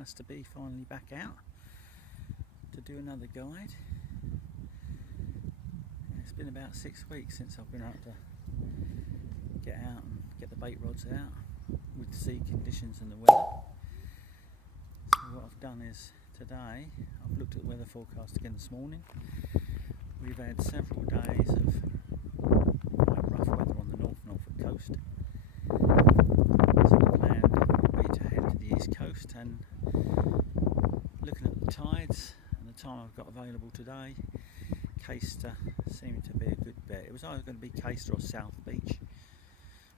nice to be finally back out to do another guide. It's been about 6 weeks since I've been able to get out and get the bait rods out with the sea conditions and the weather. So what I've done is today I've looked at the weather forecast again this morning. We've had several days of quite rough weather on the Norfolk coast. So the plan would be to head to the east coast, and looking at the tides and the time I've got available today, Caister seemed to be a good bet. It was either going to be Caister or South Beach,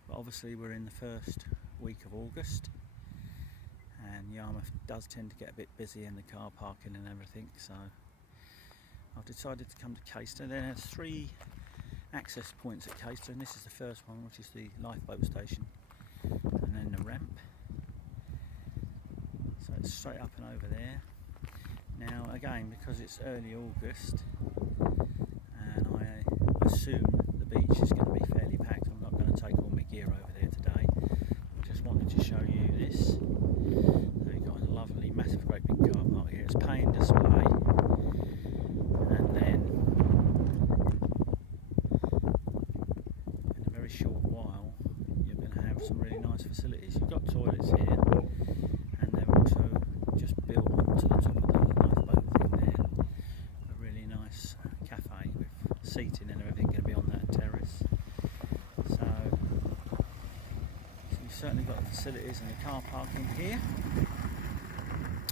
but obviously we're in the first week of August and Yarmouth does tend to get a bit busy in the car parking and everything, so I've decided to come to Caister. There's 3 access points at Caister, and this is the first one, which is the lifeboat station, and then the ramp. So it's straight up and over there. Now again, because it's early August and I assume the beach is going to be fairly packed, I'm not going to take all my gear over there today. I just wanted to show you this. So we've got a lovely, massive, great big car park here. It's paying display, and then in a very short while you're going to have some really nice facilities. You've got toilets here, and they're also just built to the top of the lifeboat thing there. A really nice cafe with seating and everything going to be on that terrace. So you've certainly got the facilities and the car parking here.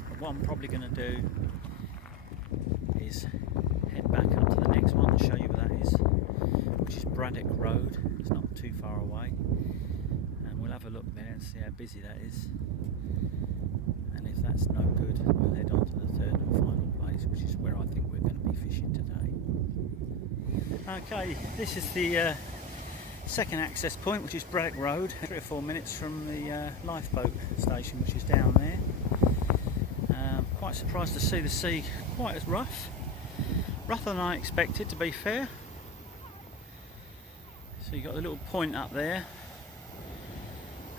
But what I'm probably going to do is head back up to the next one and show you where that is, which is Braddock Road. It's not too far away, and we'll have a look there and see how busy that is. And if that's no good, we'll head on to the third and final place, which is where I think we're going to be fishing today. Okay, this is the second access point, which is Braddock Road, 3 or 4 minutes from the lifeboat station, which is down there. Quite surprised to see the sea quite as rough. Rougher than I expected, to be fair. So you've got the little point up there,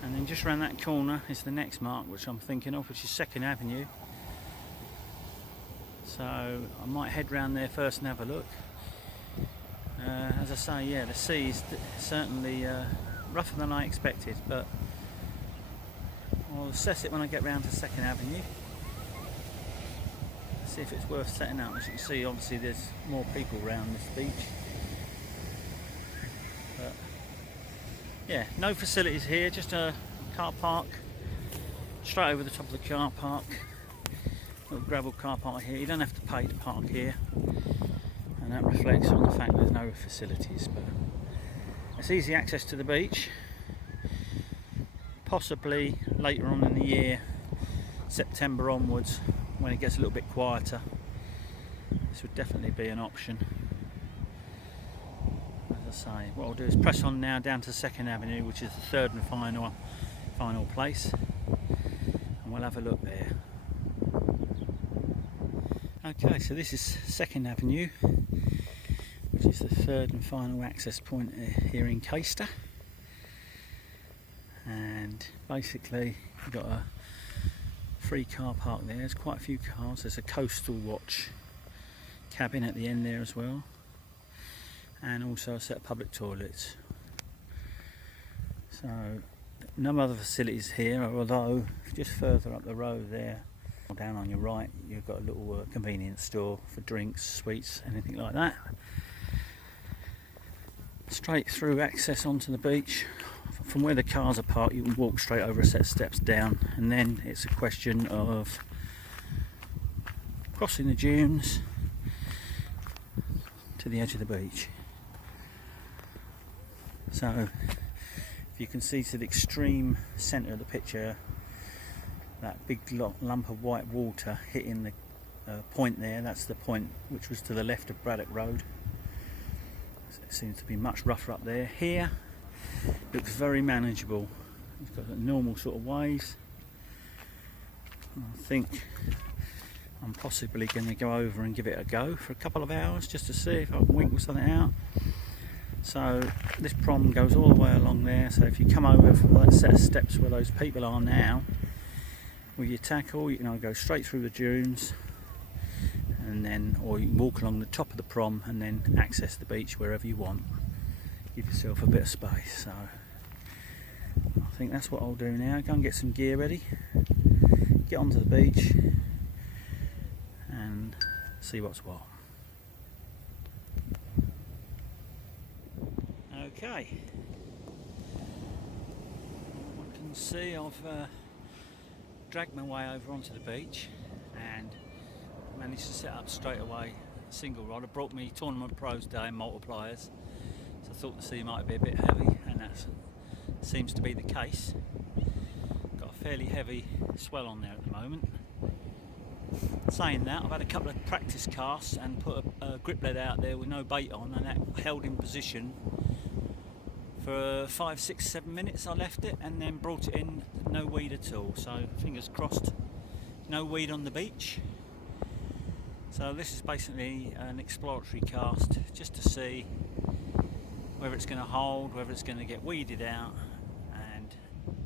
and then just around that corner is the next mark, which I'm thinking of, which is 2nd Avenue. So I might head round there first and have a look. As I say, yeah, the sea is certainly rougher than I expected, but I'll assess it when I get round to 2nd Avenue. See if it's worth setting up. As you can see, obviously there's more people around this beach. But yeah, no facilities here, just a car park straight over the top of the car park. Little gravel car park here. You don't have to pay to park here, and that reflects on the fact there's no facilities, but it's easy access to the beach. Possibly later on in the year, September onwards, when it gets a little bit quieter, this would definitely be an option. As I say, what I'll do is press on now down to 2nd Avenue, which is the third and final place, and we'll have a look there. Okay, so this is 2nd Avenue, which is the third and final access point here in Caister, and basically you've got a free car park there. There's quite a few cars. There's a coastal watch cabin at the end there as well, and also a set of public toilets. So no other facilities here, although just further up the road there, down on your right, you've got a little convenience store for drinks, sweets, anything like that. Straight through access onto the beach. From where the cars are parked, you can walk straight over a set of steps down, and then it's a question of crossing the dunes to the edge of the beach. So if you can see to the extreme centre of the picture, that big lump of white water hitting the point there, that's the point which was to the left of Braddock Road. So it seems to be much rougher up there. Here looks very manageable. It's got a normal sort of waves. I think I'm possibly going to go over and give it a go for a couple of hours just to see if I can winkle something out. So this prom goes all the way along there, so if you come over for that set of steps where those people are now, with your tackle, you can either go straight through the dunes, and then, or you can walk along the top of the prom and then access the beach wherever you want. Give yourself a bit of space. So I think that's what I'll do now. Go and get some gear ready, get onto the beach, and see what's what. Okay. I can see I've dragged my way over onto the beach and managed to set up straight away a single rod. I brought me Tournament Pros Day and multipliers, so I thought the sea might be a bit heavy, and that seems to be the case. Got a fairly heavy swell on there at the moment. Saying that, I've had a couple of practice casts and put a grip lead out there with no bait on, and that held in position for 5, 6, 7 minutes. I left it and then brought it in, no weed at all, so fingers crossed, no weed on the beach. So this is basically an exploratory cast just to see whether it's going to hold, whether it's going to get weeded out, and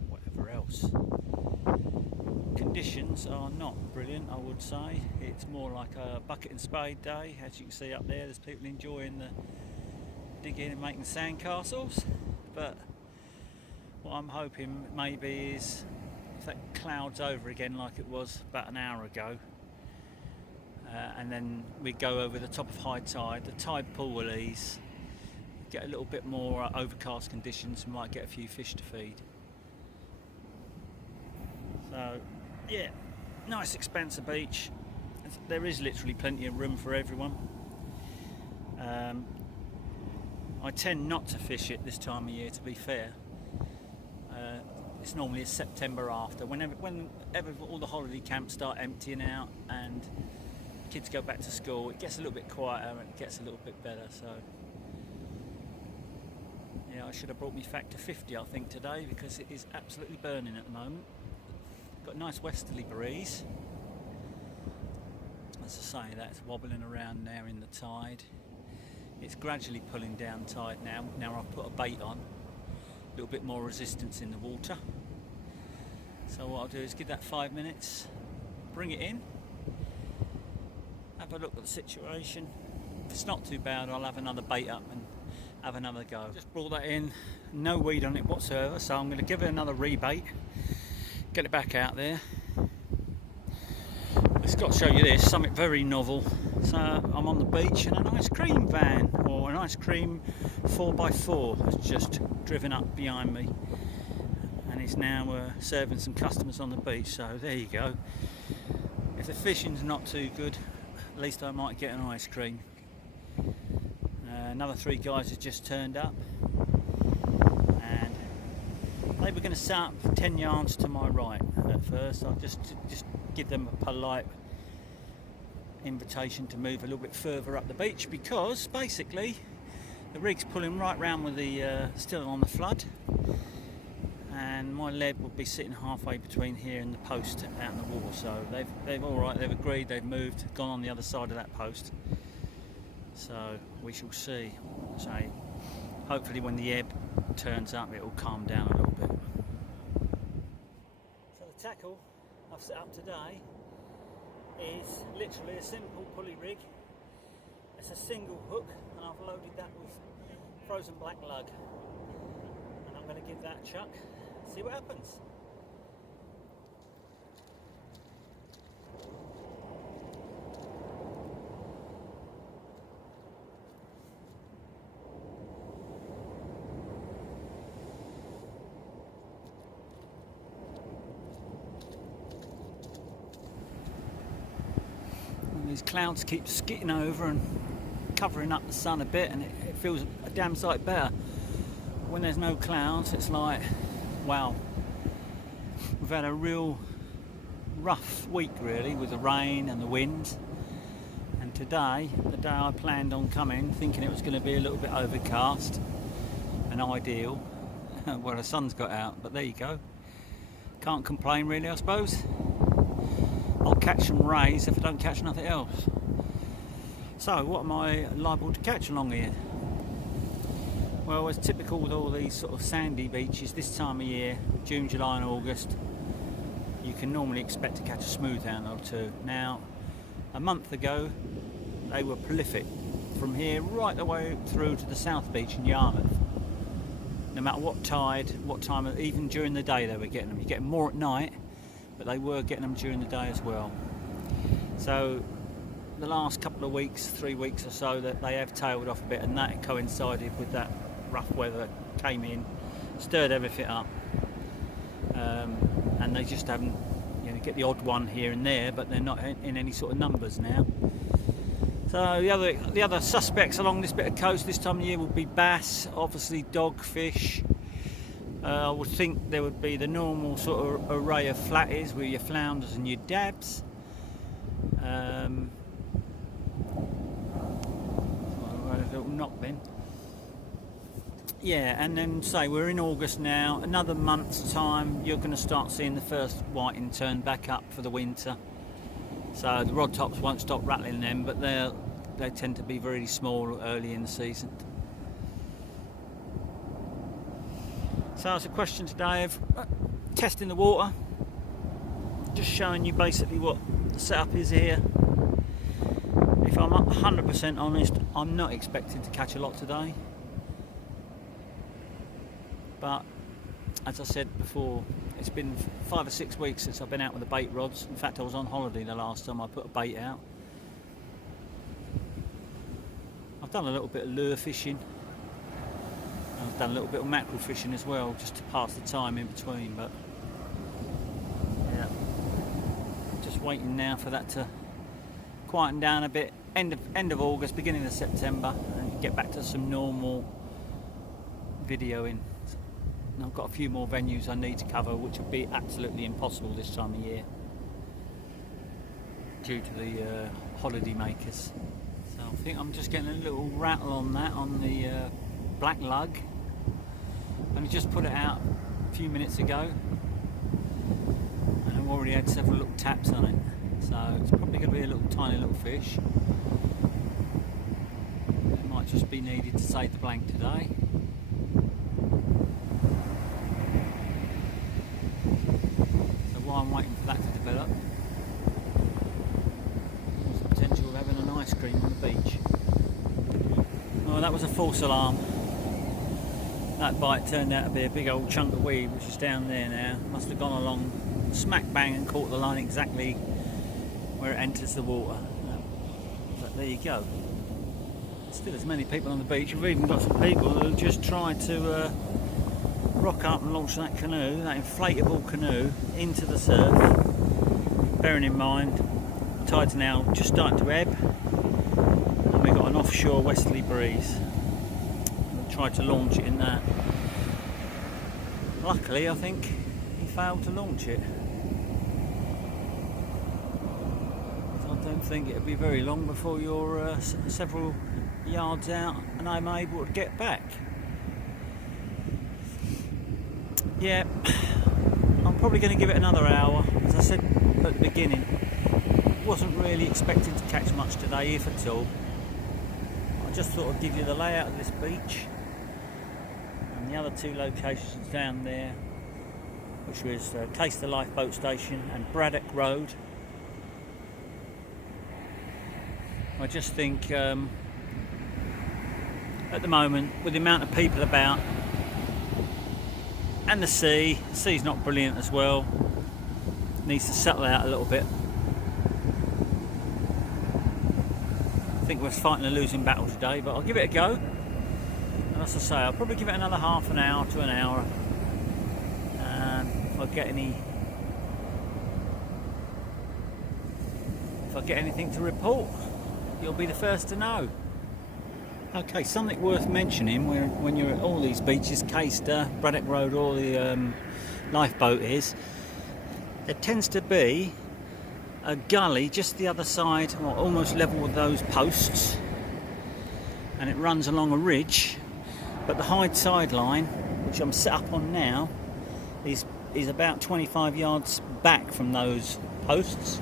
whatever else. Conditions are not brilliant, I would say. It's more like a bucket and spade day. As you can see up there, there's people enjoying the digging and making sandcastles. But what I'm hoping maybe is if that clouds over again like it was about an hour ago, and then we go over the top of high tide, the tide pool will ease, get a little bit more overcast conditions, and might get a few fish to feed. So yeah, nice expansive beach. There is literally plenty of room for everyone. I tend not to fish it this time of year, to be fair. It's normally a September after, whenever all the holiday camps start emptying out and kids go back to school, it gets a little bit quieter and it gets a little bit better. So yeah, I should have brought me factor 50 I think today, because it is absolutely burning at the moment. Got a nice westerly breeze. As I say, that's wobbling around now in the tide. It's gradually pulling down tide now. Now I've put a bait on, a little bit more resistance in the water. So what I'll do is give that 5 minutes, bring it in, have a look at the situation. If it's not too bad, I'll have another bait up and have another go. Just brought that in, no weed on it whatsoever, so I'm going to give it another rebait, get it back out there. I've got to show you this, something very novel. So I'm on the beach and an ice cream van, or an ice cream 4x4 has just driven up behind me, and it's now serving some customers on the beach. So there you go. If the fishing's not too good, at least I might get an ice cream. Another 3 guys have just turned up, and they were going to set up 10 yards to my right at first. I'll just give them a polite invitation to move a little bit further up the beach, because basically the rig's pulling right round with the still on the flood, and my lead will be sitting halfway between here and the post out in the water. So they've all right, they've agreed, they've moved, gone on the other side of that post. So we shall see. So hopefully when the ebb turns up, it will calm down a little bit. So the tackle I've set up today is literally a simple pulley rig. It's a single hook, and I've loaded that with frozen black lug, and I'm going to give that a chuck, see what happens. These clouds keep skitting over and covering up the sun a bit, and it feels a damn sight better. When there's no clouds, it's like, wow, we've had a real rough week really, with the rain and the wind. And today, the day I planned on coming, thinking it was going to be a little bit overcast and ideal, well, the sun's got out, but there you go. Can't complain really, I suppose. I'll catch some rays if I don't catch nothing else. So what am I liable to catch along here? Well, as typical with all these sort of sandy beaches this time of year, June, July and August, you can normally expect to catch a smoothhound or two. Now, a month ago, they were prolific from here right the way through to the South Beach in Yarmouth. No matter what tide, what time, even during the day they were getting them. You get more at night, but they were getting them during the day as well. So the last couple of weeks, 3 weeks or so, that they have tailed off a bit, and that coincided with that rough weather that came in, stirred everything up, and they just haven't, you know, get the odd one here and there, but they're not in any sort of numbers now. So the other suspects along this bit of coast this time of year will be bass, obviously dogfish. I would think there would be the normal sort of array of flatties with your flounders and your dabs. A little knock then. Yeah, and then say we're in August now. Another month's time, you're going to start seeing the first whiting turn back up for the winter. So the rod tops won't stop rattling them, but they tend to be very small early in the season. So it's a question today of testing the water, just showing you basically what the setup is here. If I'm 100% honest, I'm not expecting to catch a lot today, but as I said before, it's been 5 or 6 weeks since I've been out with the bait rods. In fact, I was on holiday the last time I put a bait out. I've done a little bit of lure fishing. I've done a little bit of mackerel fishing as well, just to pass the time in between. But yeah, just waiting now for that to quieten down a bit. End of August, beginning of September, and get back to some normal videoing. And I've got a few more venues I need to cover, which would be absolutely impossible this time of year due to the holiday makers. So I think I'm just getting a little rattle on that on the black lug. Only just put it out a few minutes ago, and I've already had several little taps on it. So it's probably going to be a little tiny little fish. It might just be needed to save the blank today. I'm waiting for that to develop. There's the potential of having an ice cream on the beach. Oh, that was a false alarm. That bite turned out to be a big old chunk of weed, which is down there now. Must have gone along smack bang and caught the line exactly where it enters the water. But there you go. Still as many people on the beach. We've even got some people who just tried to rock up and launch that canoe, that inflatable canoe, into the surf. Bearing in mind, the tide's now just starting to ebb, and we've got an offshore westerly breeze. We tried to launch it in that. Luckily, I think he failed to launch it. So I don't think it'll be very long before you're several yards out and I'm able to get back. Yeah, I'm probably going to give it another hour. As I said at the beginning, wasn't really expecting to catch much today, if at all. I just thought I'd give you the layout of this beach and the other two locations down there, which was Caister Lifeboat Station and Braddock Road. I just think at the moment, with the amount of people about, and the sea's not brilliant as well, needs to settle out a little bit. I think we're fighting a losing battle today, but I'll give it a go. And as I say, I'll probably give it another half an hour to an hour, and if I get anything to report, you'll be the first to know. Okay, something worth mentioning when you're at all these beaches, Caister, Braddock Road, all the lifeboat is, there tends to be a gully just the other side, or almost level with those posts, and it runs along a ridge, but the hide sideline, which I'm set up on now, is about 25 yards back from those posts.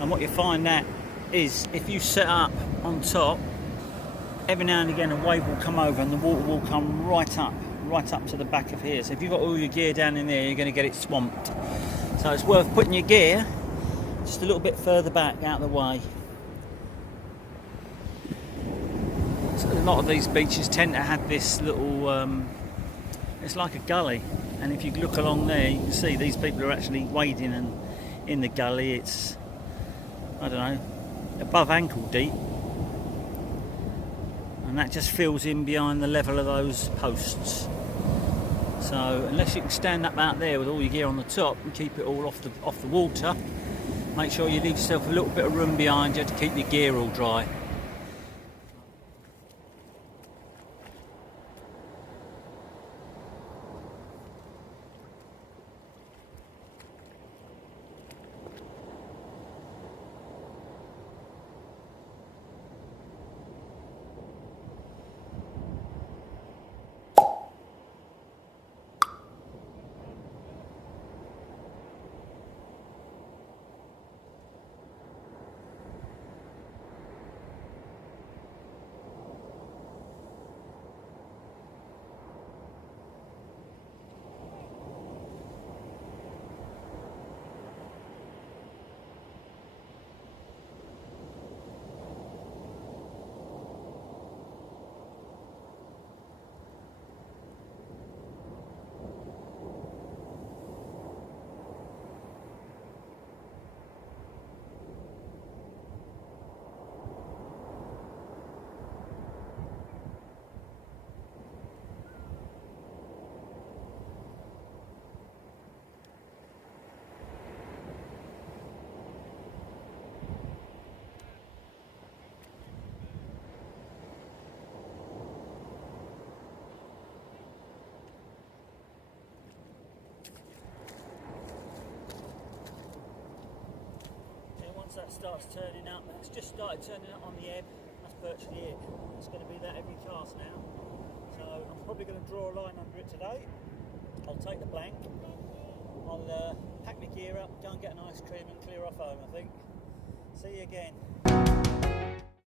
And what you find that is, if you set up on top, every now and again a wave will come over and the water will come right up to the back of here. So if you've got all your gear down in there, you're going to get it swamped. So it's worth putting your gear just a little bit further back out of the way. So a lot of these beaches tend to have this little, it's like a gully, and if you look along there you can see these people are actually wading in the gully. It's, I don't know, above ankle deep, and that just fills in behind the level of those posts. So unless you can stand up out there with all your gear on the top and keep it all off the water, make sure you leave yourself a little bit of room behind you to keep your gear all dry. That starts turning up, it's just started turning up on the ebb, that's virtually it. It's going to be that every cast now. So I'm probably going to draw a line under it today. I'll take the blank, I'll pack my gear up, go and get an ice cream and clear off home, I think. See you again.